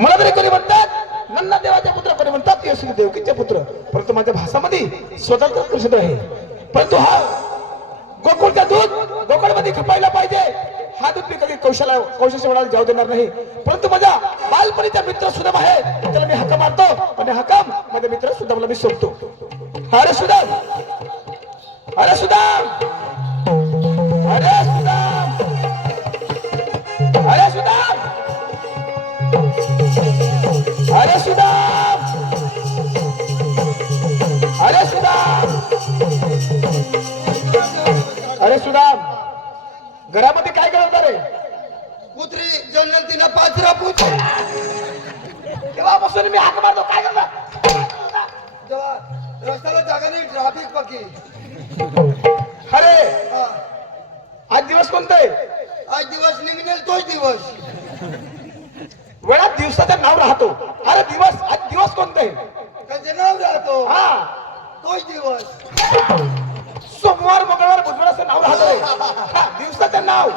मला तरी कोणी म्हणतात नन्ना देवाचे पुत्र, कोणी म्हणतात यशोदा देवकीचे पुत्र, परंतु माझ्या भाषामध्ये स्वतंत्र प्रसिद्ध आहे. परंतु हा गोकुळचा दूध गोकुळमध्ये खपायला पाहिजे. हा दूध मी कधी कौशल्य वडाला जाऊ देणार नाही. परंतु माझा बालपणीचा मित्र सुदाम आहे, त्याला मी हक्का मारतो आणि हक्काम माझ्या मित्र सुदामला मी सोडतो. अरे सुदाम, अरे सुदाम, अरे सुदाम, अरे सुदाम, अरे सुदाम, अरे सुदाम, अरे सुदाम, घरामध्ये काय करवणार रे? कुत्री जंगल तिनं पाचरा पूछ. तेव्हापासून मी हाक मारतो. काय करणार? तेव्हा रस्त्याला जागा नाही, ट्रॅफिक पक्की. अरे हा. आज दिवस कोणता आहे? आज दिवस निघेल तोच दिवस. वेळात दिवसाचं नाव राहतो. अरे दिवस, आज दिवस कोणता आहे? त्याचे नाव राहतो. हा, तोच दिवस. सोमवार, मंगळवार, बुधवार असं नाव राहतं. हा, दिवसाचं नाव.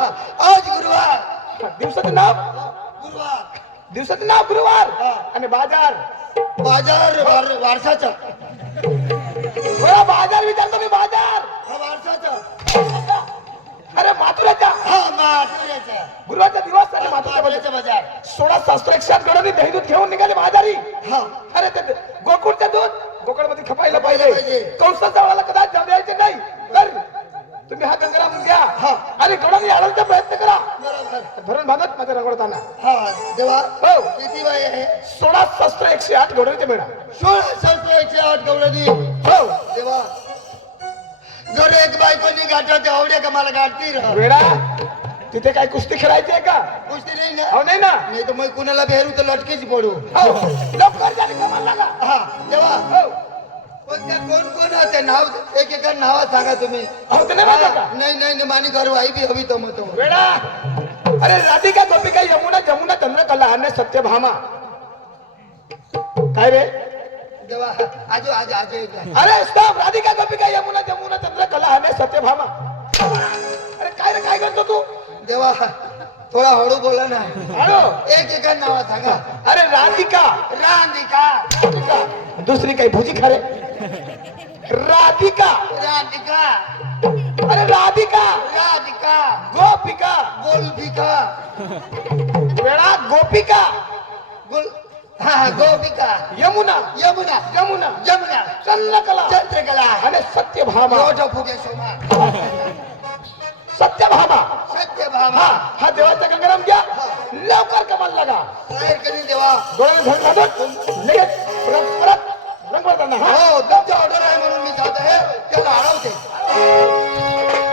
आज गुरुवार. दिवसाचं नाव गुरुवार. दिवसाचं नाव गुरुवार. आणि बाजार बाजार वारसाचा. मला बाजार विचारतो मी. बाजार हा वारसाचा. अरे माथुराचा. हा माथुऱ्याचा. गुरुवारचा दिवस आणि माथुराचा माथुऱ्याचा बाजार. 16 शास्त्र 108 गडाने दही दूध घेऊन निघाले बाजारी. हा. अरे ते गोकुळचं दूध गोकुळमध्ये खपायला पाहिजे. पाहिजे. कंसाचा वाला कदाच जाऊ द्यायचे नाही. तर तुम्ही हा गंगाराम घ्या. हा. आणि गडाने आणायचा प्रयत्न करा. बरोबर. धरण भागात माझ्या रगडताना. हा देवा. हो. किती वय आहे? 16 शास्त्र 108 गडाचे मेळा. 16 शास्त्र 108 गवळणी. हो. देवा जर एक बायकोनी गाठवते आवडे का मला गाठती राह. वेळा तिथे काय कुस्ती खेळायची आहे का? कुस्ती नाही ना. हो नाही ना. नाही तर मग कुणाला बेहरू तर लटकेच पडू. हो. लवकर जाणे कमाल लागा. हा देवा. हो. पण त्या कोण कोण आहे? ते नाव एक नाव सांगा तुम्ही. हो ते नाही माहिती का? नाही नाही नाही, मानी घर आई बी हवी तो मग तो. वेळा अरे राधिका गोपिका यमुना जमुना चंद्रकला आणि सत्यभामा. काय रे? देवा आजो आजो आजो एक. अरे स्टॉप. राधिका गोपिका यमुना जमुना चंद्रकला आणि सत्यभामा. अरे काय रे, काय करतो तू? देवा थोडा हळू बोला ना. हॅलो. एक नाव सांगा. अरे राधिका. राधिका. राधिका. दुसरी काही भुजी खा रे. राधिका. राधिका. अरे राधिका. राधिका. गोपिका. गोलभिका. वेळा गोपिका. गोल हा गोपिका. यमुना. यमुना. यमुना यमुना. चंद्रकला चंद्रकला. आणि सत्यभामा. मोठा फुगे सोमा. सत्यभामा. सत्यभामा. हा हा देवाचा गंगाराम घ्या. लवकर कमाल लागा. बाहेर कधी देवा. डोळ्याला धरून घालून लगेच परत परत रंग भरताना. हा. हो तुमची ऑर्डर आहे म्हणून मी जात आहे. त्याला अडवते.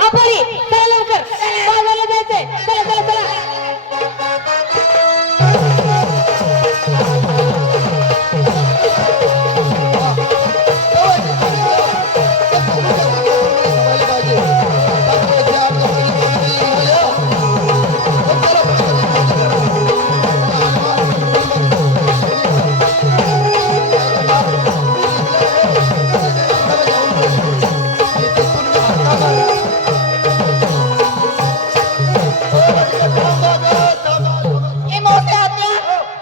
अपोरी चला लवकर. बाजारला जायचंय. चला चला चला. ए मोठे आत्या,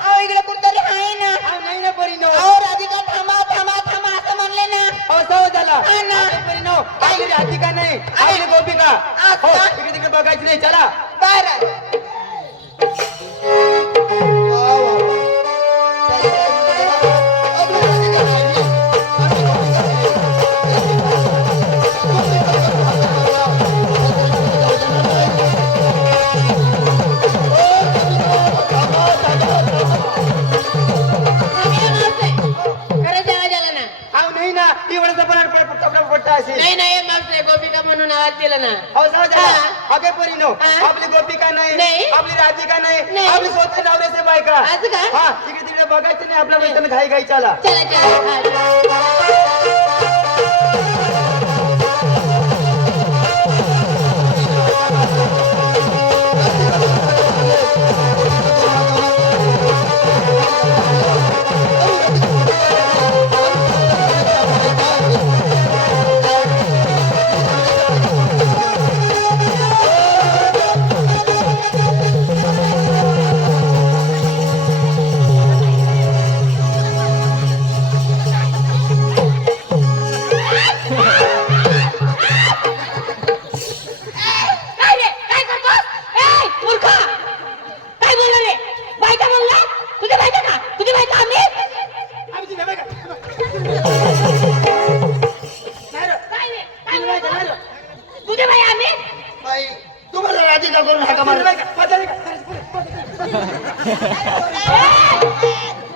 अहो इकडे कुठतरी आहे ना. नाही ना परी नो. अहो राधिका थांबा थांबा थांबा असं म्हणले ना. असं झाला. हा ना. परी नो. आपली राधिका नाही, आपली गोपिका. हो इकडे तिकडे बघायची नाही. चला. बरं. खरं जागा झाला ना. अहो नाही ना. एवढं पट्टा असेल. नाही नाही मावशी गोपिका म्हणून आवाज दिला ना. असं झाला. हा. अगे परी नो. हा. आपली गोपिका नाही. नाही, आपली राधिका नाही, नाही. आपली स्वतः नवऱ्याचे बायका. असं का? हा तिकडे तिकडे बघायचं नाही. आपल्या मैत्रीण घाई घाई चला. चला चला.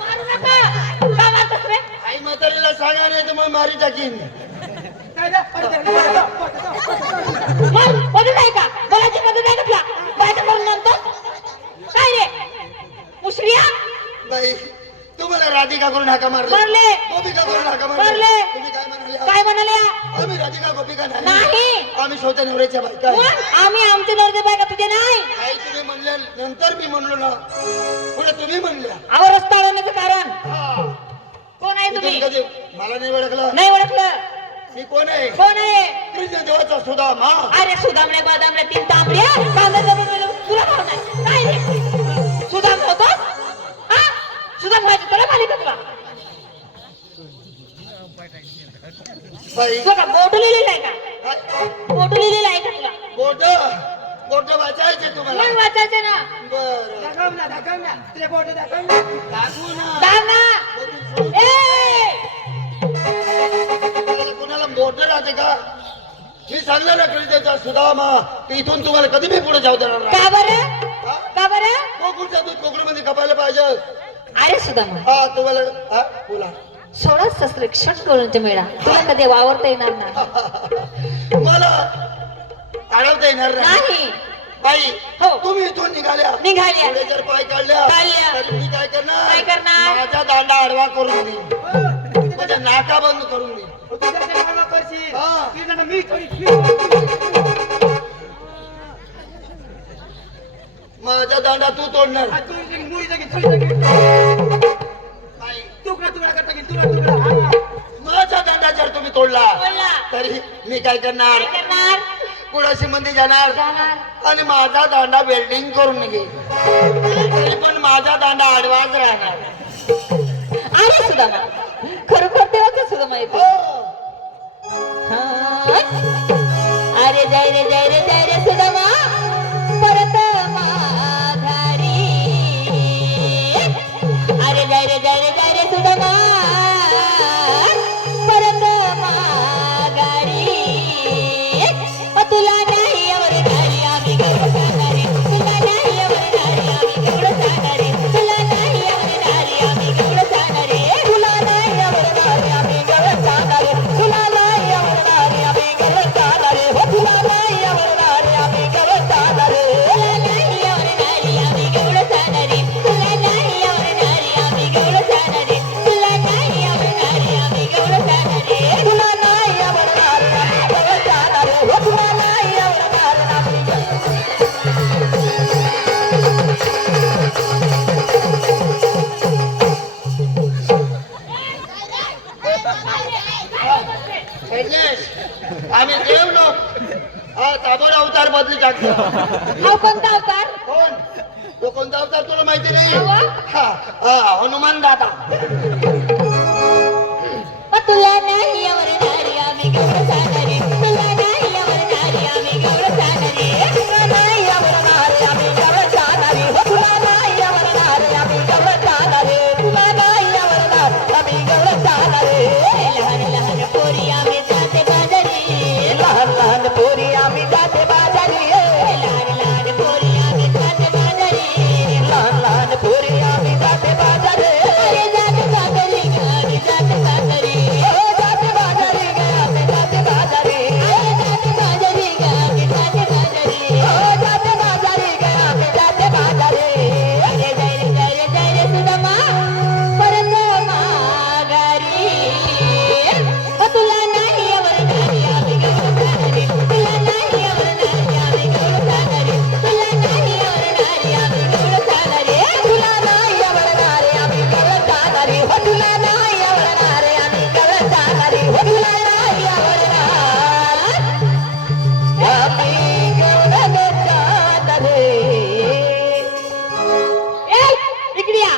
मारू नका. का मारतोस रे? आई म्हातारीला सांगा नाही तर मग मारी टाकीन. मग मदत आहे का? बोलायची मदत आहे का तुला? बायका करून आणतो? काय रे? मुसलिया? बाई तुम्हाला राधिका करून हाका मारले, मारले. गोपिका करून हाका मारले. तुम्ही काय म्हणाले? काय म्हणाले? आम्ही राधिका गोपिका नाही. आम्ही स्वतः नवऱ्याच्या बायका आहे. मग आम्ही आमचे नवरे बायका तुझे नाही. आई तुम्ही म्हणल्या नंतर मी म्हणलो ना, पुढे तुम्ही म्हणल्या. अहो रस्ता अडवण्याचं कारण हा. कोण आहे तुम्ही? कधी मला नाही ओळखलं? नाही ओळखलं. मी कोण आहे? कोण आहे? कृष्ण देवाचा सुदामा. अरे सुदामल्या बादामल्या 3 तांबड्या कांदा जमीन मिळून तुला भाव नाही. काय रे? सुदाम होतोस? हा? सुदाम व्हायचं तुला माहिती का तुला? बाई तुला बोट लिहिलेलं आहे का? काय? बोट लिहिलेलं आहे का तुला? बोट बोट वाचायचे तुम्हाला? मग वाचायचं ना. बरं दाखवू ना. दाम ना. ए! तुम्हाला कोणाला बोट राहते का? मी सांगणार ना कृष्णाचा सुदामा की इथून तुम्हाला कधी मी पुढे जाऊ देणार नाही. का बरं? हा? का बरं? कोकणचं दूध कोकणामध्ये कपायला पाहिजे. अरे सुदामा हा तुम्हाला हा बोला. 16 शस्त्र क्षण करून मेळा तुला कधी वावरता येणार नाही. मला अडवता येणार नाही. नाही. बाई हो. तुम्ही इथून निघाल्या निघाल्या. पुढे जर पाय काढल्या काढल्या. तर मी काय करणार? काय करणार? माझा दांडा आडवा करून देईन. माझ्या नाका बंद करून देईन. हा. माझा दांडा तू तोडणार. बाई, माझा दांडा जर तुम्ही तोडला बोलला. तरी मी काय करणार? काय करणार? कुणाशी मध्ये जाणार जाणार. आणि माझा दांडा वेल्डिंग करून घेईन. तरी पण माझा दांडा आडवाच राहणार. अरे सुदामा खरोखर देवाचं सुद्धा माहिती. हो. अरे जय रे जय रे जय रे सुदामा परत माघारी. अरे जय रे जय रे जय रे सुदामा परत माघारी. तुला नाही आवडणारी आम्ही गवळ जाणारी. तुला नाही आवडणारी आम्ही गवळ जाणारी. तुला नाही आवडणारी आम्ही गवळ जाणारी. तुला नाही आवडणारी आम्ही गवळ जाणारी. तुला नाही आवडणारी आम्ही गवळ जाणारी. हो तुला नाही आवडणारी आम्ही गवळ जाणारी. तुला नाही आवडणारी आम्ही गवळ जाणारी. तुला नाही आवडणारी आम्ही गवळ जाणारी. तुला नाही आवडणारी आम्ही गवळ जाणारी. तुला नाही आवडणारी आम्ही गवळ जाणारी. हो तुला नाही आवडणारी आम्ही शैलेश, आम्ही देव लोक हा ताबड अवतार बदली टाकतो. हा कोणता अवतार? कोण तो कोणता अवतार तुला माहिती नाही? अव्वा. हा हा हनुमान दादा. तुला नाही आवडणारी आम्ही गवळ जाणारी. तुला नाही आवडणारी आम्ही गवळ जाणारी. तुला नाही आवडणारी आम्ही गवळ जाणारी. हो तुला नाही आवडणारी आम्ही गवळ जाणारी. तुला नाही आवडणारी आम्ही गवळ जाणारी. लहान लहान पोरी आम्ही जाते बाजारी. लहान लहान पोरी आम्ही जाते बाजारी. लहान लहान पोरी आम्ही जाते बाजारी. लहान लहान पोरी आम्ही जाते बाजारी. अरे जाते बाजारी ग आम्ही जाते बाजारी. हो जाते बाजारी ग आम्ही जाते बाजारी. अरे जाते बाजारी ग आम्ही जाते बाजारी. हो जाते बाजारी ग आम्ही जाते बाजारी. अरे जय रे जय रे जय रे सुदामा परत माघारी. हो तुला नाही आवडणारी आम्ही गवळ जाणारी. तुला नाही आवडणारी आम्ही गवळ जाणारी. तुला नाही आवडणारी आम्ही गवळ जाणारी. तुला नाही आवडणारी आम्ही गवळ जाणारी. हो तुला नाही आवडणारी आम्ही गवळ जाणारी. हो तुला नाही आवडणारी आम्ही गवळ जाणारी. इकडे या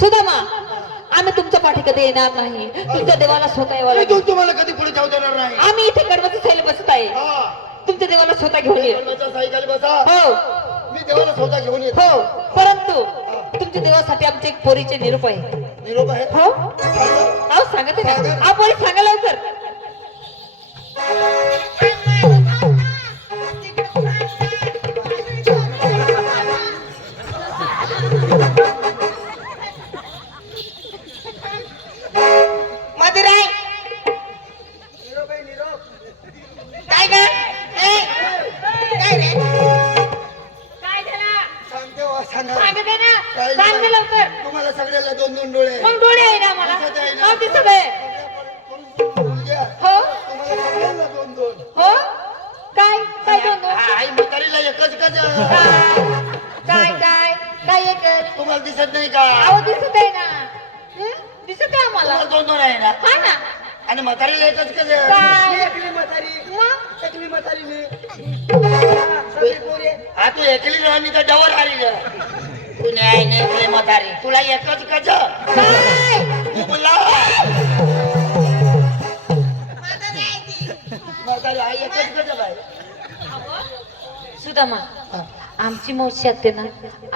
सुदामा आम्ही तुमच्या पाठी कधी येणार नाही. तुमच्या देवाला स्वतः यावं लागेल. इथून तुम्हाला कधी पुढे जाऊ देणार नाही. आम्ही इथे कडवचं सैल बसत आहे. हा तुमच्या देवाला स्वतः घेऊन ये. माझ्या साईखाली बसा. हो मी देवाला स्वतः घेऊन येतो. हो परंतु तुमच्या देवासाठी आमचे एक पोरीचे निरूप आहे. निरोप आहे. हो अहो सांगते ना. अहो पोरी सांगा लवकर. बरोबर. तुम्हाला सगळ्याला 2-2 डोळे आहे. मग डोळे आहे ना मला. दिसत आहे ना? हो दिसत आहे. मुलग्या, हो तुम्हाला सगळ्यांना 2-2. हो काय काय दोन दोन? आई म्हातारीला एकच कच काय काय काय एक तुम्हाला दिसत नाही का? अहो दिसत आहे ना. हं? दिसत आहे आम्हाला. तुम्हाला 2-2 आहे ना? हा ना. आणि म्हातारीला एकच कच काय? म्हातारी मग? एकली म्हातारी मी. हा तू एकली राणी तर डवर आली ग. तू न्याय नेकली म्हातारी तुला एकच कच काय? बोला म्हातारी आई एकच कच बाई. सुदामा आमची मावशी आत्या ना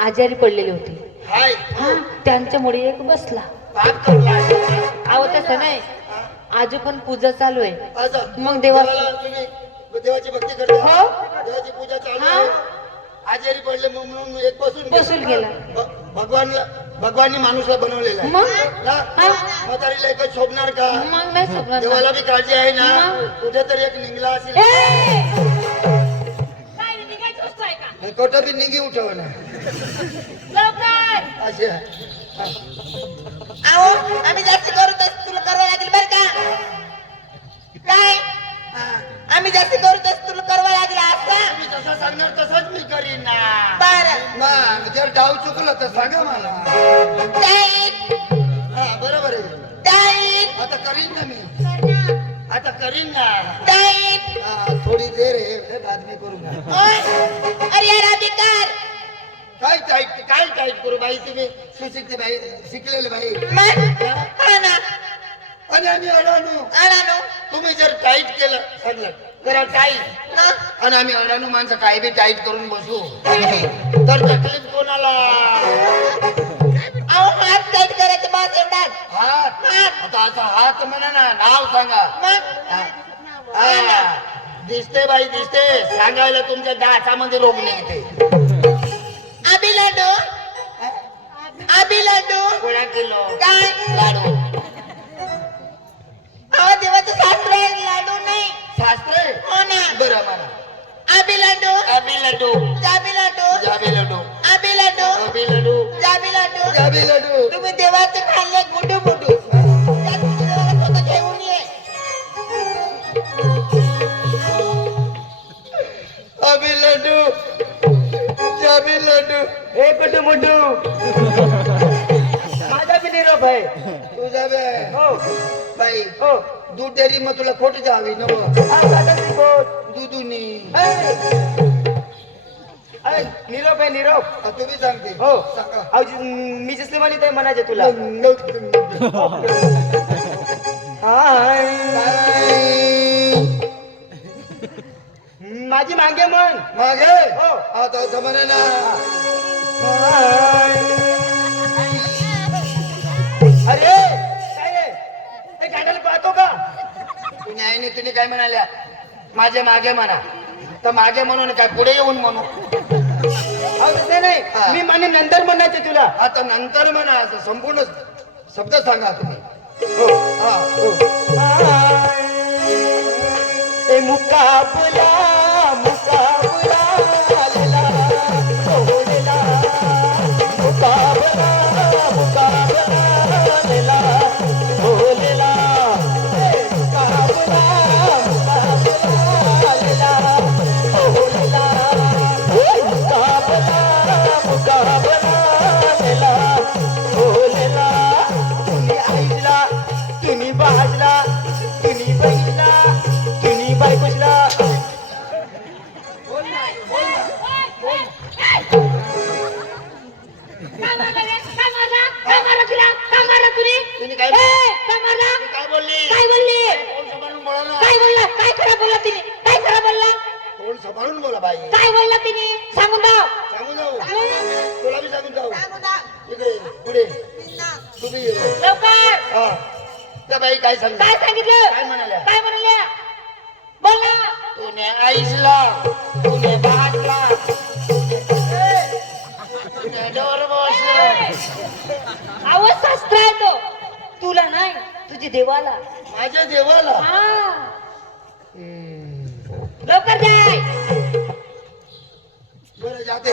आजारी पडलेली होती. हाय हा त्यांच्यामुळे एक बसला. पाप करला. अहो तसं नाही आजू पण पूजा चालू आहे. असं मग देवा- देवाला तुम्ही देवाची भक्ती करता हो. देवाची पूजा चालू हा. आहे. आजारी पडले म्हणून एक बसून गेला. भगवाननी माणूसला बनवलेला आहे मग ना? हा. म्हातारीला एकच शोभणार का? मग नाही सोडणार ना. देवाला बी काळजी आहे ना. मग. कुठेतरी एक निघला असेल. ए! काय रे, निघायची वस्तू आहे का? कोठं बी निघी उठव ना लवकर. असे अहो आम्ही जास्त करू तर तुला करावं लागेल बरं का? काय आम्ही जास्त करू तर तुला करावं लागेल असं. मी जसं सांगणार तसंच मी करीन ना. बरं मग जर डाव चुकलं तर सांगा मला. ताईत, हा बरोबर आहे. ताईत, आता करीन ना मी. आता करीन ना. ताईत. हा, थोडी देर आहे बाद मी करू ना. ओय, अरे यार अभी कर. काय टाईट करू बाई तुम्ही सुशिक्षित बाई शिकलेले बाई मग हा ना आणि आम्ही अडाणू. अडाणू तुम्ही जर टाईट केलं सांगलं करा टाईट ना. आणि आम्ही अडाणू माणसं काय बी टाईट करून बसू तर तकलीफ कोणाला? अहो हात टाईट करायचं बस एवढाच. हात आता असा हात म्हणा ना नाव सांगा. मग हा. दिसते बाई दिसते सांगायला तुमच्या दातामध्ये रोग निघते. अभी लाडू अभी लाडू गोळ्या किलो काय लाडू अहो देवाचं शास्त्र आहे लाडू नाही. शास्त्र आहे? हो ना. बरं म्हणा. अभी लाडू अबी लड्डू जाबी लाडू जाबी लड्डू अभी लाडू अबी लड्डू जाबी लाडू. जाबी लड्डू तुम्ही देवाचं खाल्ले गुडू गुडू त्यात तुम्ही देवाला स्वतः घेऊन ये. अबी लड्डू जाबी लड्डू ए कुटू मुटू माझा बी निरोप आहे. तुझा बे हो बाई हो दूध डेअरी मग तुला खोट द्यावी नको हा, दादा निरोप. दुधुनी ए, ए, निरोप आहे निरोप. तुम्ही सांगते हो सांगा. अहो, मी जसले म्हणे ते म्हणायचे तुला. हाय. माझी मागे म्हण. मागे हो. आता असं म्हणे ना हाय. अरे काय आहे? हे गाण्याला पाहतो का? तुम्ही आईने तुम्ही काय म्हणाल्या माझे मागे म्हणा तर मागे म्हणून काय पुढे येऊन म्हणू. अहो तसे नाही हा. मी म्हणे नंतर म्हणायचे तुला. आता नंतर म्हणा असं संपूर्ण शब्द सांगा तुम्ही. हो हा हाय. ए मुकाबला मुकाबला लेला हो लेला मुकाबला मुकाबला लेला हो लेला ए मुकाबला मुकाबला लेला हो लेला ए मुकाबला मुकाबला लेला हो लेला. तुम्ही आईला तुम्ही बाजला तुम्ही बहिणीला तुम्ही बायकोला. तुम्ही काय काय बोलली काय बोलली कोण सांभाळून बोला ना. काय बोलला काय खरं बोलला तिने काय खरं बोलला कोण सांभाळून बोला बाई. काय बोलला तिने सांगून दाव. सांगून जाऊ तुला बी सांगून जाऊ इकडे पुढे तुम्ही ये. लवकर हा त्या बाई काय सांग काय सांगितलं काय म्हणाल्या काय म्हणाल्या बोल ना. तुने आईसला तुने बाजला तुने डोर बसला. आवाज शास्त्र आहे तो तुला नाही तुझी देवाला. माझ्या देवाला हा लवकर जाय. बरं जाते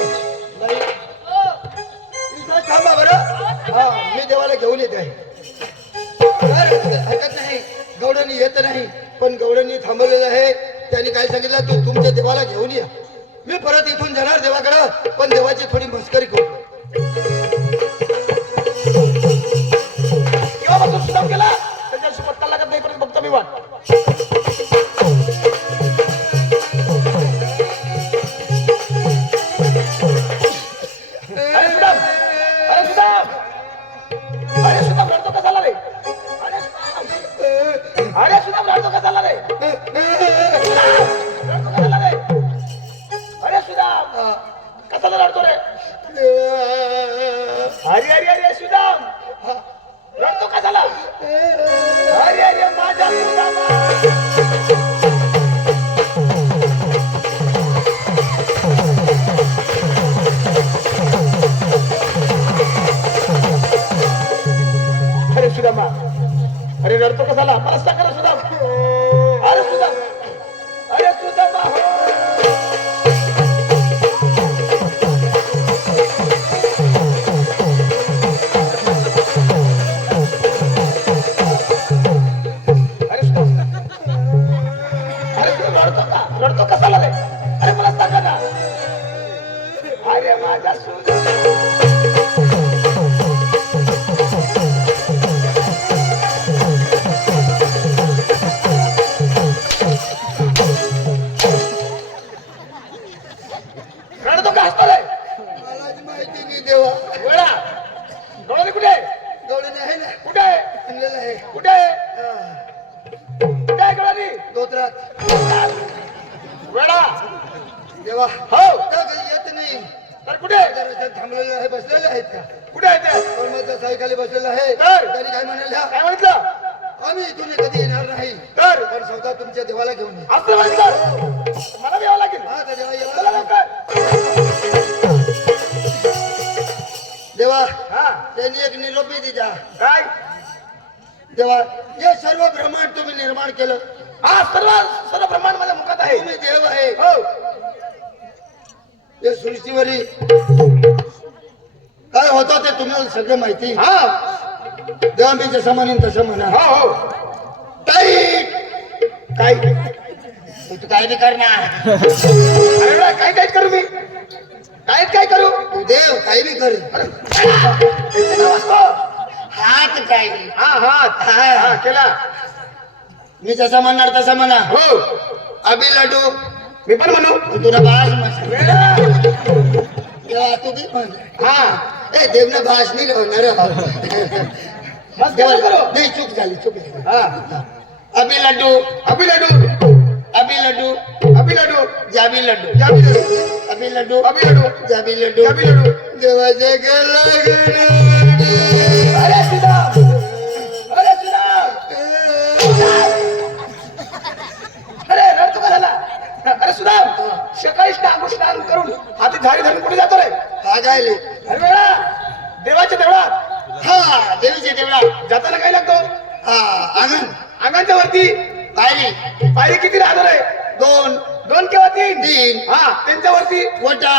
बाई हो. इथं थांबा बरं. अहो, येत आहे हरकत नाही. गवळणी येत नाही, पण गवळणी थांबवलेलं आहे. त्यांनी काय सांगितलं, तू तुमच्या देवाला घेऊन या. मी परत इथून जाणार देवाकडं, पण देवाची थोडी मस्करी करू. केव्हापासून सुदाम केला त्याच्याशी पत्ता लागत नाही, परत बघतो मी वाट. अरे सुदाम, अरे सुदाम, अरे सुदाम रडतो का झाला रे? अरे सुदाम रडतो का झाला रे? रडतो का झाला रे? अरे सुदाम कशाला रडतो रे? अरे अरे अरे सुदाम रडतो का झाला? अरे अरे माझा सुदामा. अरे सुदामा, अरे रडतो का झाला? मला सांग ना सुदाम. अरे सुदाम, अरे सुदामा हो. रडतो कसाला रे? अरे मला सांगा ना. अरे माझ्या रडतो का हसतो रे? मलाच माहिती नाही देवा. वेळा गवळणी कुठे आहे? गवळणी आहे ना, कुठे आहे? आणलेलं आहे. कुठे आहे? कुठे आहे गवळणी? धोत्रात. वेळा देवा हो त्या काही येत नाही. तर कुठे आहे? रस्त्यात थांबलेले आहे, बसलेले आहेत का? कुठे आहे ते? कर्माच्या साईखाली बसलेला आहे. तर? त्यांनी काय म्हणाल्या, काय म्हटलं? आम्ही इथून कधी येणार नाही, तर पण सौदा तुमच्या देवाला घेऊन ये. असं म्हटलं मला यावं लागेल. हा, तर देवा चला येवा. लवकर. देवा हा त्यांनी एक निरोपी दिला. काय? देवा हे सर्व ब्रह्मांड तुम्ही निर्माण केलं. हा सर्व ब्रह्मांड माझ्या मुखात आहे. तुम्ही देव आहे. हो या सृष्टीवरील काय होतं ते तुम्हाला सगळं माहिती. हा देवा मी जसं म्हणेन तसं म्हणा. हो हो टाईट काय? तू काय बी करणार. अरे वेळा, काय काय करू मी? काय करू? तू देव काही बी कर. अरे इथे नाव असतं. हात काय बी. हा हात हा केला. मी जसं म्हणणार तसं म्हणा. हो अबी लाडू मी पण म्हणू. तुला बास मस्त. वेळा. देवा तू बी म्हण. हा ए देवना भास नाही राहणार. मस्त देवा करू. नाही चूक झाली चूक झाली. हा अबी लाडू अभि लाडू अबी लाडू अभि लाडू जाबी लाडू जाबी लाडू अबी लाडू अभि लाडू जाबी लाडू जाबी लाडू. देवाचे गेला अरे सुदाम, अरे सुदाम, अरे रडतो का झाला? अरे सुदाम सकाळी स्नान करून हाती झाडी धरून कुठे जातो रे? हा गायले. अरे वेळा देवाच्या देवळात हा देवीचे देवळा. जाताना काय लागतो? हा अंगण अंगाच्या वरती पायरी पायरी किती राहणार आहे? दोन किंवा तीन. हा त्यांच्या वरती वटा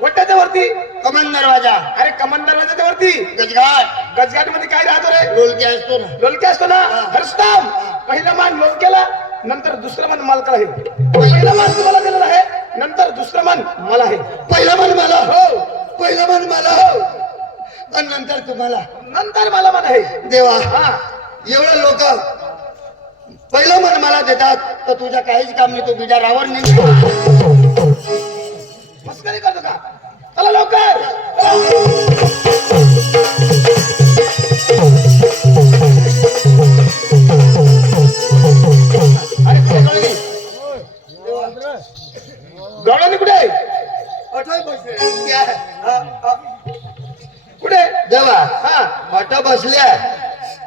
वट्याच्या वरती. कमान दरवाजा अरे कमान दरवाजाच्या वरती गजघाट गजघाट मध्ये काय राहतो रे? लोलकी असतो ना. लोलक्या असतो ना. अरे सुदाम पहिला मान लोलक्याला, नंतर दुसरं मान मालकाला आहे. पहिला मान तुम्हाला दिलेला आहे, नंतर दुसरं मान मला आहे. पहिला मन मला. हो पहिला मन मला. हो आणि नंतर तुम्हाला. नंतर मला मान आहे. देवा हा एवढं लोक पहिलं मन मला देतात तर तुझ्या काहीच काम नाही. तू बिडारावर निघतो. मस्करी करतो का? चला लवकर. अरे कुठे गवळणी? गवळणी कुठे आहे? अठरा बसले कुठे? देवा हा अठा बसल्या.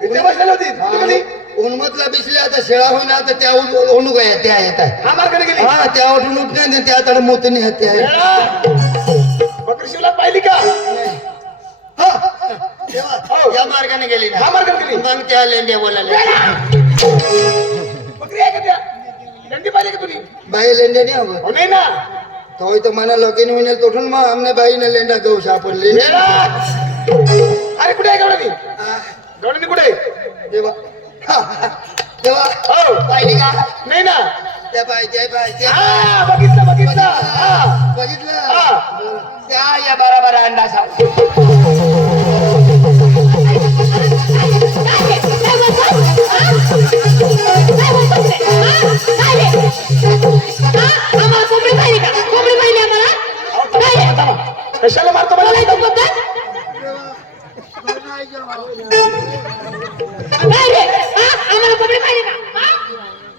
इथे बसलेली होती. कुठे गेली? उन्मतला बिसल्या आता शेळा होईना आता त्या ओढू गया त्या येतात. हा मार्गाने गेली. हा त्या उठून उठणे त्या आता मोतनी हत्या आहे. वेळा. बकरी शिवला पाहिली का? हा देवा या मार्गाने गेली ना. हा मार्गाने गेली. मग त्या लेंड्या बोलायला. बकरी आहे का त्या? दंडी पाहिली का तुम्ही? बाई लेंड्या नाही हवं हो नाही ना. तो मना लगीन होईल तोठून मग आमने बाईने लेंडा गहू सापडले. वेळा. अरे कुठे आहे गवळणी? काय जेव्हा काय रे हा? आम्हाला कोंबडी पाहिजे का हा?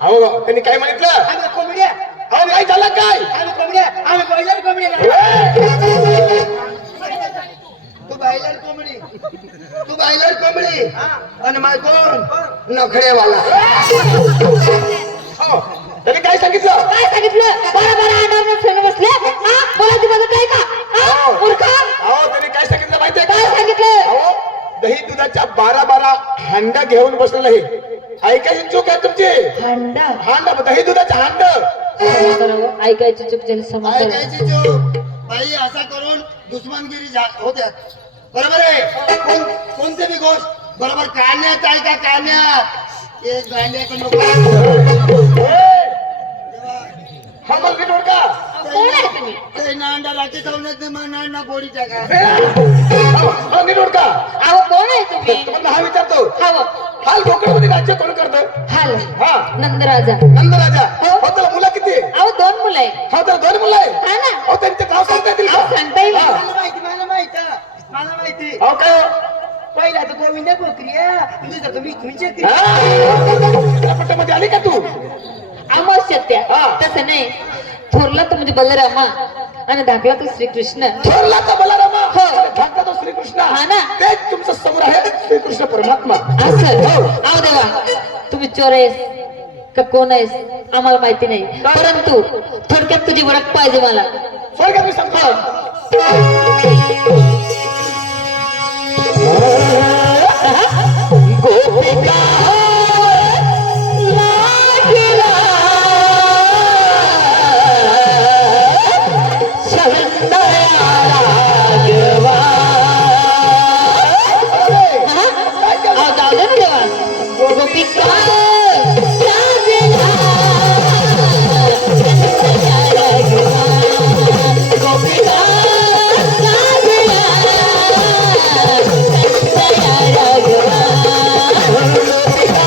अहो त्यांनी काय म्हटलं? आम्ही कोंबड्या अहो नाही झालं काय? आम्ही कोंबड्या आम्ही बैलार कोंबड्या तू बैलार कोंबडी तू बैलार कोंबडी आणि माय कोण नखडेवाला हो त्यांनी काय सांगितलं? काय सांगितलं बरं अंडावर सोनं बसले हा बोलायची मदत आहे का हा मूर्ख अहो त्यांनी काय सांगितलं माहितीये काय का? सांगितलं अहो दही दुधाच्या 12 हांडा घेऊन बसलेलं आहे. ऐकायची चूक आहे तुमची. हांडा हांडा दही दुधाचे हांड. करावं ऐकायची चूक झाली समज ऐकायची चूक बाई असा करून दुश्मनगिरी होत्यात बरोबर आहे कोणते बी गोष्ट बरोबर काढण्यात आहे का काढण्यात एक गांड्याचं नको हा मग नीट का? कोण आहे तुम्ही ते नांडा राखी ठेवण्यात नाही मग नांडा गोडीच्या का हा नीट का? अहो कोण आहे तुम्ही तुम्हाला हा विचारतो. हवं हाल मध्ये राज्य कोण करतं? हाल हा नंदराजा नंदराजा. हो. हो त्याला मुलं किती आहे? अहो 2 मुलं आहे हो त्याला 2 मुलं आहे. हा ना हो त्यांचे नाव सांगता येतील का? अहो, सांगता येईल. हा. मला माहिती अहो काय? पहिला तर गोविंद गोक्रिया दुसरा तुम्ही तुमचे मध्ये आली का तू? अमावस्या त्या हा. तसं नाही थोरला तर म्हणजे बलरामा आणि धाकला तो श्रीकृष्ण थोरला तर बलरामा. हो. आणि धाकटा तो श्रीकृष्ण. हा ना. तेच तुमचं समोर आहे श्रीकृष्ण परमात्मा. असं अहो देवा तुम्ही चोर आहेस का कोण आहेस आम्हाला माहिती नाही परंतु थोडक्यात तुझी ओळख पाहिजे मला स्वर्गात मी सांगतो. गोपिका लागला सौंदर्या रागवा.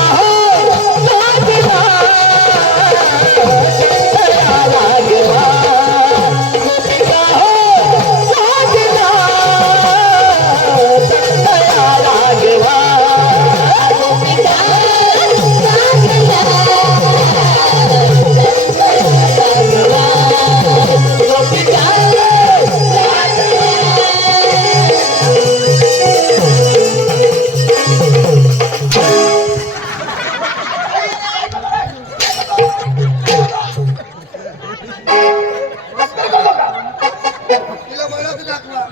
अहो जाऊ दे ना देवा गोपिका तिला ओळख दाखवा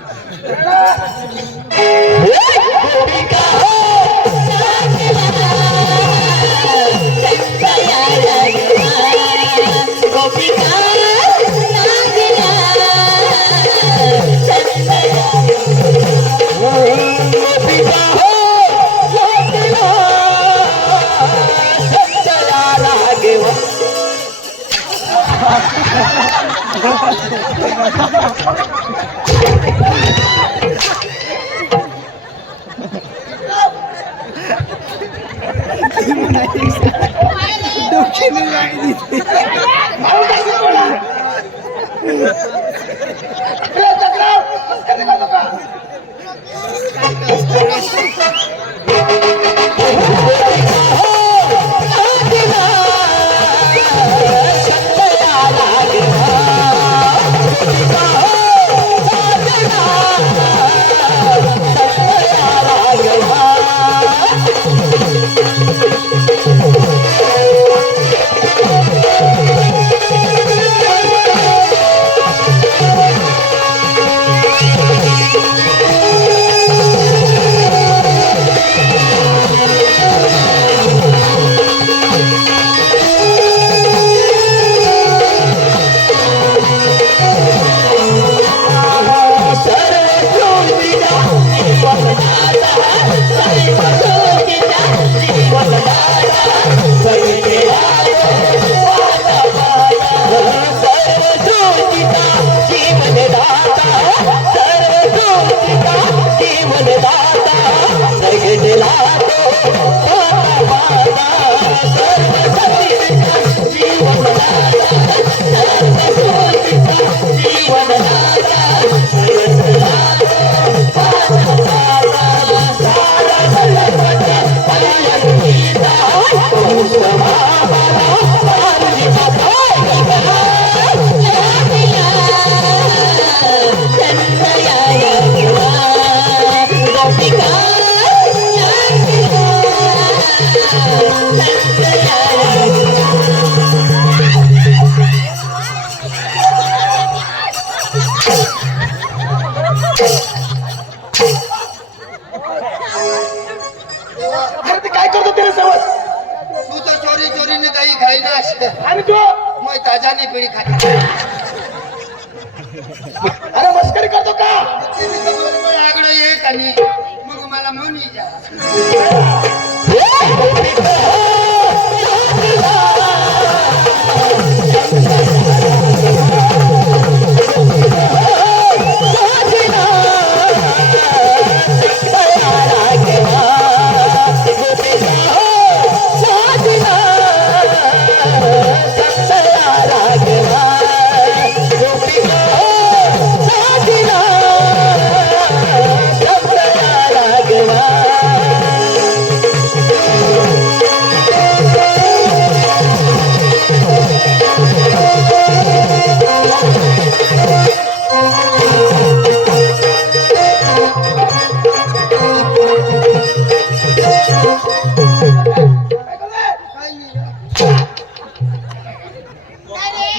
अरे ते काय करतो त्याला सोबत तू तर चोरी चोरीने काही खाईनास आणि तू मग ताजाने पिढी खाते अरे मस्करी करतो का बरोबर आगड येत आणि मग मला म्हणून जा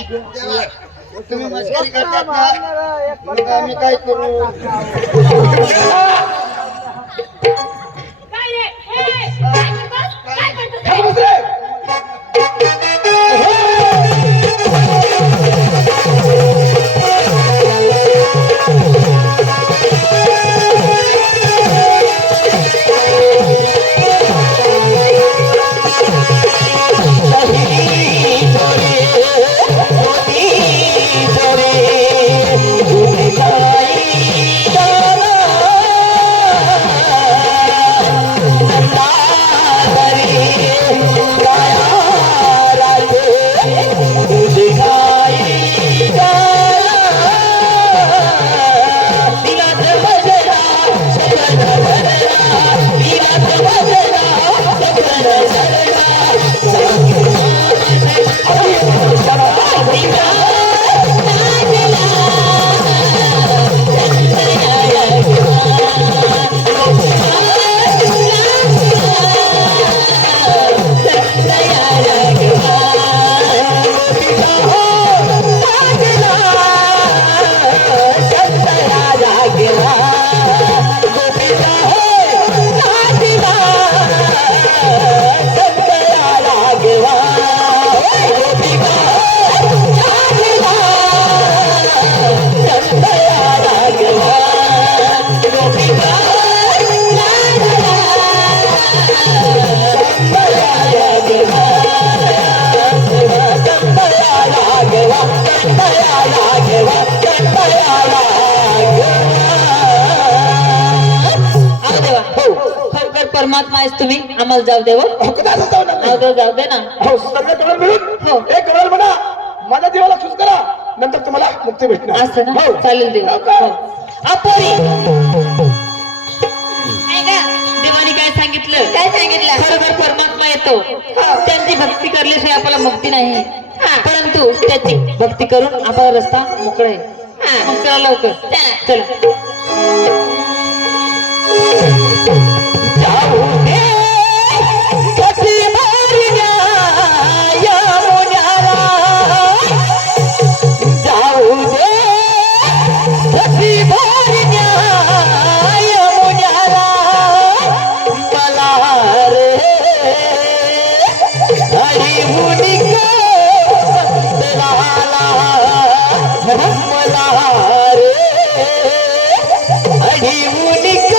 देवा, तुम्ही मस्करी करतात ना मग आम्ही काय करू काय रे? हे, काय करतोस? काय करतोस? थांब बस रे. परमात्मा आहेस तुम्ही आम्हाला जाऊ दे हो. कुठं असं जाऊन जाऊ दे, जाऊ दे ना. हो सगळं कवर मिळून हो. एक कवर म्हणा माझ्या देवाला खुश करा नंतर तुम्हाला मुक्ती भेटणार असं ना हो. चालेल देव लवकर. हो. अपोरी देवाने काय सांगितलं? काय सांगितलं? खरोखर परमात्मा येतो त्यांची भक्ती करल्याशिवाय आपल्याला मुक्ती नाही परंतु त्याची भक्ती करून आपला रस्ता मोकळा आहे. मग चला लवकर चला. जाऊ दे कधी मारण्या यमुन्याला जाऊ दे कधी मारण्या यमुन्याला मला रे हरी मुनिक मला रे हरी मुनिक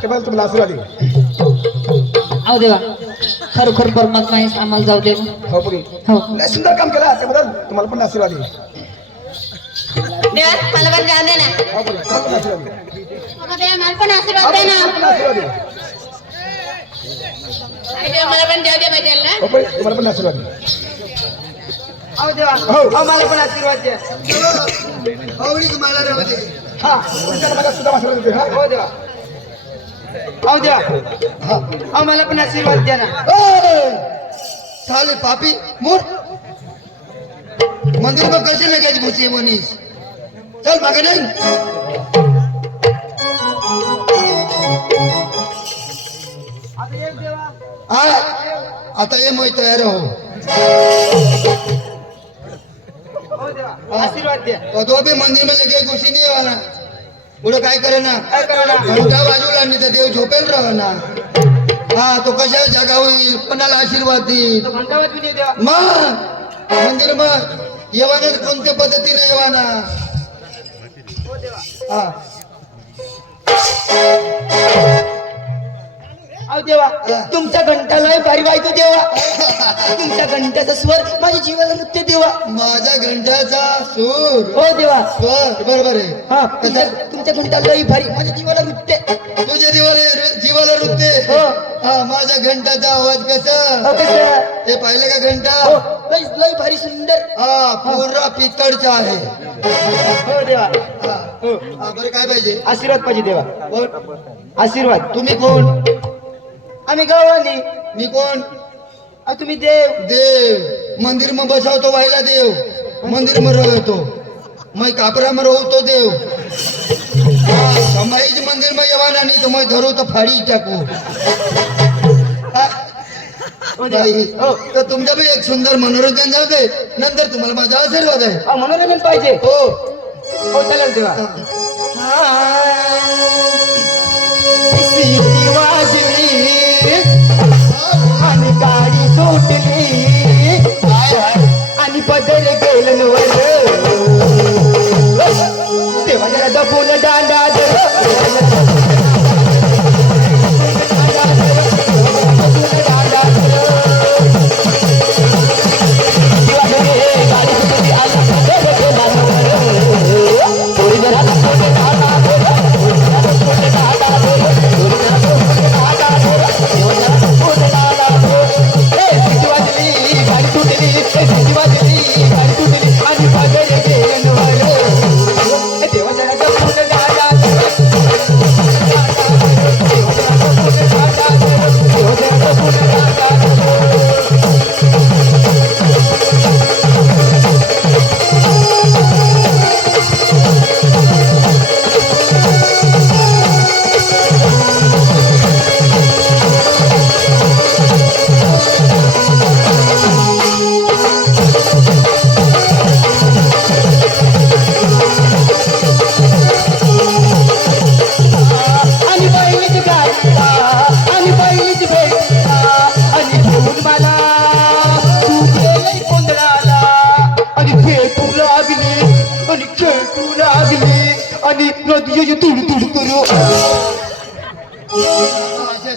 केवळ तुम्हाला आशीर्वाद देईल. अहो देवा खरोखर परमात्मा आहेस, आम्हाला जाऊ दे. हो पुरी हो लय सुंदर काम केलं त्याबद्दल तुम्हाला पण आशीर्वाद देईल. देवा मला पण जाऊ दे ना. हो पुरी तुम्हाला पण आशीर्वाद देईल. अगं देवा मला पण आशीर्वाद दे ना. आशीर्वाद देईल. अरे देवा मला पण जाऊ दे पाहिजे ना. हो पुरी तुम्हाला पण आशीर्वाद देईल. अहो देवा हो. अहो मला पण आशीर्वाद द्या. आवडी तुम्हाला राहू दे. हा तुमच्याला मला सुद्धा आशीर्वाद देते. हा हो देवा अहो देवा अहो मला पण आशीर्वाद द्या ना. साले पापी मोर मंदिर में कैसे लगे घुसे मनीष चल मागे नहीं. आता ये मैं तयार हो. आशीर्वाद द्या. तो भी मंदिर में लगे घुसी नहीं वाला पुढे काय करे ना घंटा बाजूला नाही तर देव झोपेल राह ना. हा तो कशा जागा होईल कोणाला आशीर्वाद देईल मग मंदिर मग येवाना कोणत्या पद्धतीने येवाना. हा अहो देवा तुमच्या घंटाला भारी वाईतो देवा. तुमच्या घंट्याचा स्वर माझ्या जीवाला नृत्य देवा. माझ्या घंटाचा सूर हो देवा. स्वर बरोबर आहे. हा तुमच्या घंटाला भारी माझ्या जीवाला नृत्य. तुझ्या जीवाला रुतते. हो. हा माझ्या घंटाचा आवाज कसा हो, कसं? हे पाहिलं का घंटा हो लय भारी सुंदर. हा पुरा पितळचा आहे. हो देवा. हा. हा, बरं काय पाहिजे आशीर्वाद पाहिजे देवा. बोल. आशीर्वाद. तुम्ही कोण आम्ही गावाने. मी कोण तुम्ही देव. देव मंदिर में बसावतो व्हायला देव मंदिर में रहतो मैं कापरा में रहतो देव. समाईच मंदिर में येवाना नहीं तो मैं धरू तो फाड़ी टाकू. बाई, तर तुमचं बी एक सुंदर मनोरंजन जाऊ दे नंतर तुम्हाला माझा आशीर्वाद आहे. मनोरंजन पाहिजे. हो हो चालेल देवा. सीटी वाजली आणि गाडी सुटली आणि पदर गेलं वर. तेव्हा जरा दपून दांडा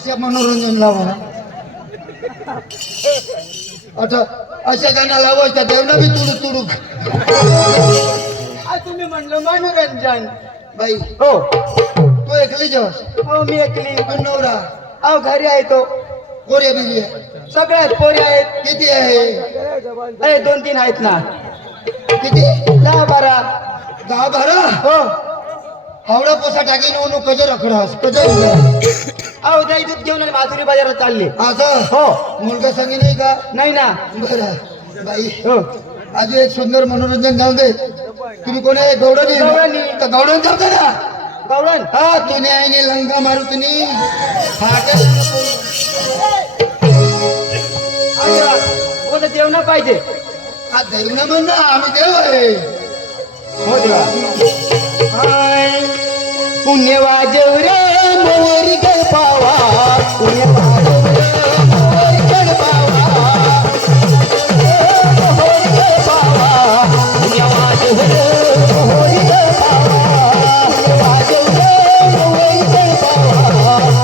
अशा मनोरंजन लावा. आता अशा गाणं लावायच्या देवना बी तुडूक तुडूक. तुम्ही म्हणलं मनोरंजन. बाई हो तू एकली जेव्हा हो मी एकली. तू नवरा अहो घरी आहे तो. गोऱ्या बिली सगळ्यात पोरी आहेत. किती आहे अरे 2-3 आहेत ना. किती 10-12. 10-12. हो हावडा पोसा टाकीन ओनो कजर रखडास कजर अहो दही दूध घेऊन आणि माथुरी बाजारात चालले. असं हो मुलगा सांगी नाही का नाही ना. बरं बाई हो आज एक सुंदर मनोरंजन जाऊ दे. तुम्ही कोण आहे गौडणी गवळणी. तर गौडण जाऊ दे ना. गवळण. हा तुने आईने लंका मारू तुम्ही कोणतं देव ना पाहिजे. हा देव ना म्हण ना आम्ही देव आहे. हो देवा. पुण्य वाजव रे मोरी गळ पावा. पुण्य वाजव रे मोरी गळ पावा. मोरी गळ पावा. पुण्य वाजव रे मोरी गळ पावा. पुण्य वाजव रे मोरी गळ पावा.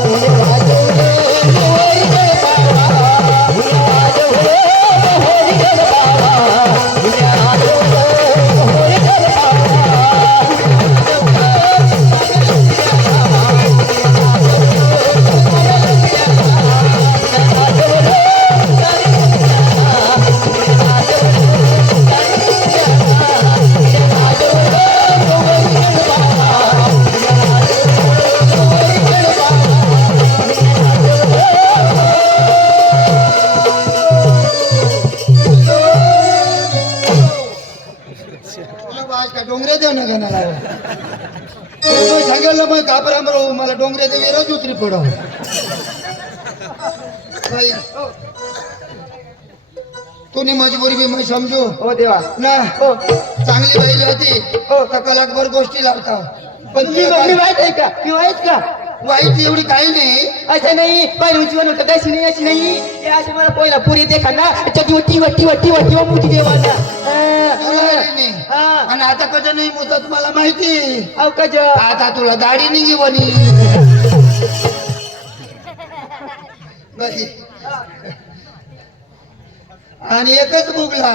देव ना गाण्याला सांगायला मग कापरा मला डोंगरे देवी रोज उतरी पडव बाई तूने मजबुरी भी मैं समजू हो देवा ना हो चांगली बाई होती हो कलाकभर गोष्टी लावता पण मी ती मी वाईट आहे का मी वाईट का वाईट एवढी काही नाही असं नाही पहिलं जीवन होतं तशी नाही अशी नाही हे असे मला पहिला पुरी देखा ना चटी वटी वटी वटी वटी मोठी देवाना तुला नाही. आणि आता कसं नाही मुद्दा तुम्हाला माहिती अहो कज आता तुला दाढी निघी बनी बाई आणि एकच बुगला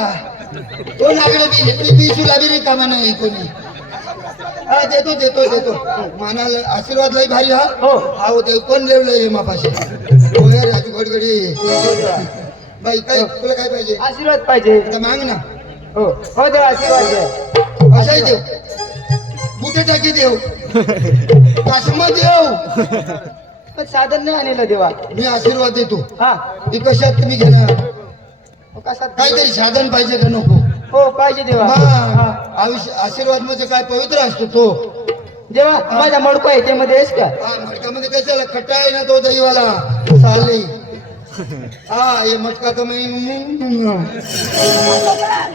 तो लागले बिशूला बी रिकामा नाही कोणी हा देतो देतो देतो मानाला आशीर्वाद लय भारी हा हो. आहो देव कोण लेवलंय मापाशी राजू घडघडी बाई काय तुला काय पाहिजे आशीर्वाद पाहिजे आता माग ना हो हो देवा आशीर्वाद द्या असाही देव बुटे टाकी देव काश्मा देव पण साधन नाही आणलं देवा मी आशीर्वाद देतो हा ती कशात तुम्ही घेणार हो, कसा काहीतरी साधन पाहिजे का नको हो पाहिजे देवा हा आयुष्य आशीर्वाद मध्ये काय पवित्र असतो तो देवा माझा मडको आहे त्यामध्ये आहेस का हा मटकामध्ये कशाला खट्टा आहे ना तो दहीवाला चालली हा हे मटका तर मी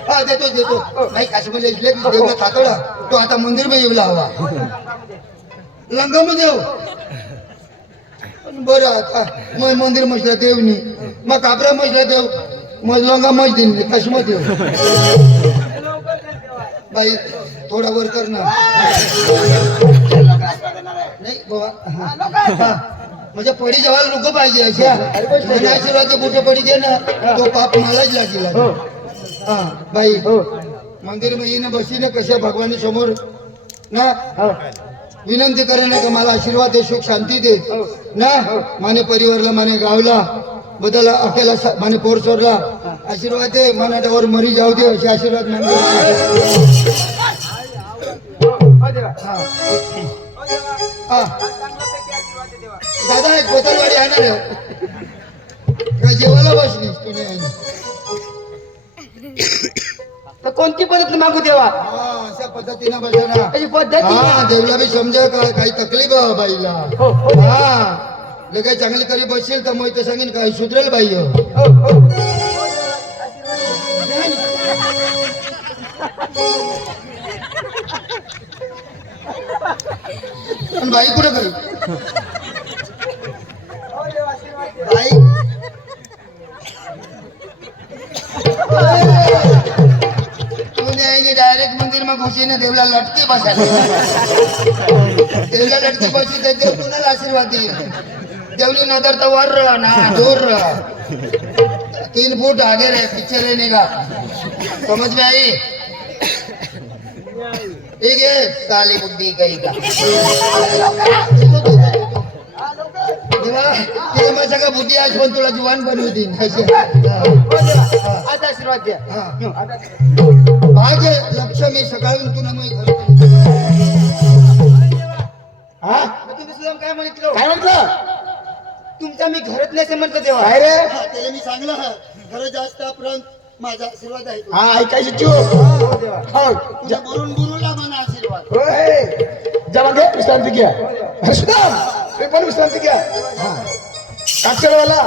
हा देतो देतो नाही काश्मीर देवला खातोडा तो आता मंदिर मध्ये येऊला हवा लंगा देव बरं आता मग मंदिर म्हटलं देवनी मग काबरा म्हटलं देव मग लंगा मज दिली काश्मीर देव बाई थोडा वर कर ना नाही बाबा हा. म्हणजे पडी जेव्हा लोक पाहिजे अशा आणि आशीर्वाद बुटे पडी घे ना तो पाप मलाच लागेल हा बाई हो मंदिर मध्ये येणं बसीनं कशा भगवान समोर ना हो विनंती करे ना का मला आशीर्वाद दे सुख शांती दे हो. ना माने परिवारला माने गावला बदल अकेला माने पोर सोडला आशीर्वाद दे मनाटावर मरी जाऊ दे असे आशीर्वाद मागतो. हो देवा हा हा दादा एक कोतरवाडी आणणार आहे. काय जेवायला बसलीस तुने तर कोणती पद्धत मागू देवा हा अशा पद्धतीनं बसा ना अशी पद्धती हा देवला बी समजा काय काही तकलीफ आहे बाईला हो हो हा लय काही चांगली करी बसशील तर मग ते सांगेन काय सुधरेल बाई हो. हो हो पण बाई कुठे करू बाई तुझ्या डायरेक्ट मंदिर मग घुसीने देवला लटके बसायला देवला लटके बसी तर देव कुणाला आशीर्वाद देईल देवली नजर तर वर रह ना दूर रह 3 फूट आगे रहे पीछे रहने का समझ में आई ठीक है काली बुद्धि कही का तुला माझ्या का बुद्धी आज पण तुला जुवान बनवू देईन हो देवा आता आशीर्वाद द्या हा. भाग्य लक्ष्मी सकाळून तुला हा तुम्ही सुद्धा काय म्हणितलो काय म्हटलं तुमचा मी घरच नसे म्हणतो देवा काय रे त्याला मी सांगलं खरं जास्त अपरांत माझा आशीर्वाद आहे हा ऐकायची चूक हो देवा हो तुला बुरून बुरूला म्हणा आशीर्वाद होय. जरा घे विश्रांती घ्या अरे सुदाम तुम्ही पण विश्रांती घ्या हा काटकळवाला